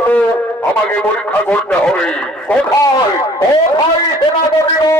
থাকলো আমাকে পরীক্ষা করতে হবে। কোথায় কোথায় সেনাপতি গো?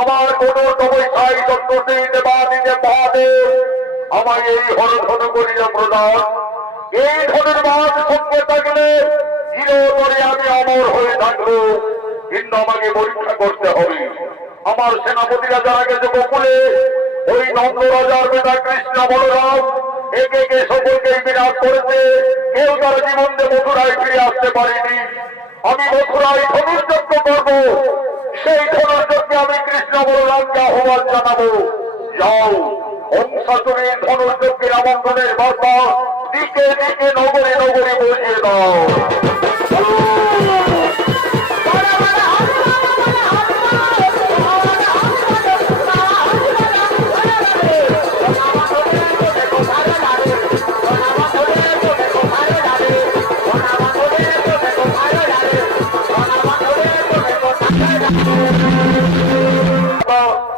আমার কোন তপস্যায় মহাদেব আমার এই হরধন করিল প্রদান। এই ধনের মান সঙ্গে থাকলে চিরতরে আমি অমর হয়ে থাকবো, কিন্তু আমাকে পরীক্ষা করতে হবে। আমার সেনাপতিরা যারা গেছে গোকুলে, ওই নন্দ রাজার পিতা কৃষ্ণ বলরাম একে একে সকলকে বিরাট করেছে, কেউ তার জীবনে মথুরায় ফিরে আসতে পারেনি। আমি মথুরায় ধনুর্যজ্ঞ করব, সেই ধনুর্যজ্ঞে আমি কৃষ্ণ বলরামকে আহ্বান জানাবো। যাও, হংসাসুরের ধনুর্যজ্ঞের আমন্ত্রণের বার্তা দিকে দিকে নগরে নগরে বসিয়ে দাও।